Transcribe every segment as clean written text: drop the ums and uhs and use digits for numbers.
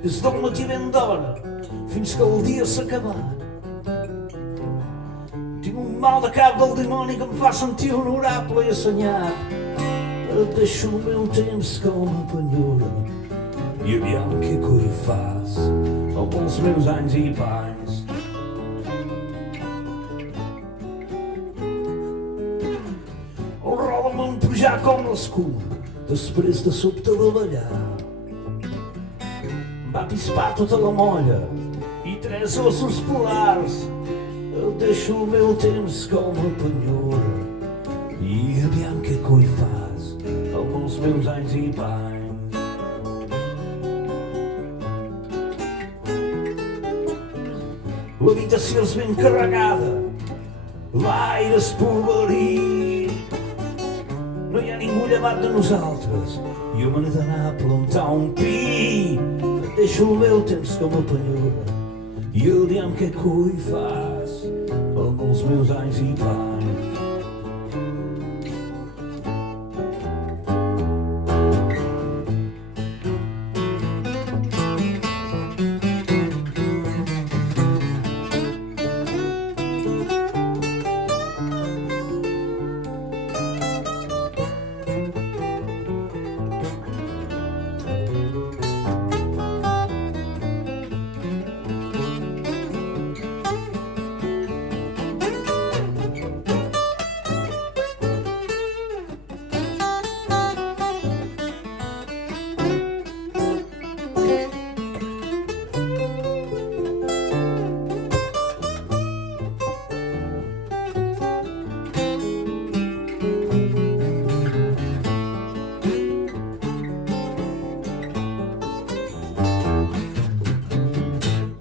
Des del matí ben d'hora fins que el dia s'ha acabat. Tinc un mal de cap del dimoni que em fa sentir honorable i assenyat. Et deixo el meu temps com a penyora i aviam què coi fas amb els meus anys i panys. El roba m'empujar com l'escuma després de sobte de ballar. Va pispar tota la molla i 3 ossos polars. Et deixo el meu temps com a penyora i aviam què coi fas amb els meus anys i panys. L'habitació és ben carregada, l'aire és polverí. No hi ha ningú llevat de nosaltres, jo me n'he d'anar a plantar un pi. Et deixo el meu temps com a penyora i aviam què coi fas amb els meus anys i panys.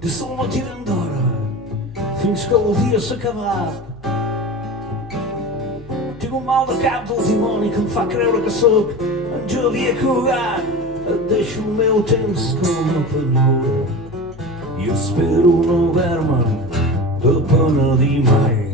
Des del matí ben d'hora fins que el dia s'ha acabat. Tinc un mal de cap del dimoni que em fa creure que sóc en Javier Cugat. Et deixo el meu temps com a penyora i espero no haver-me'n de penedir mai.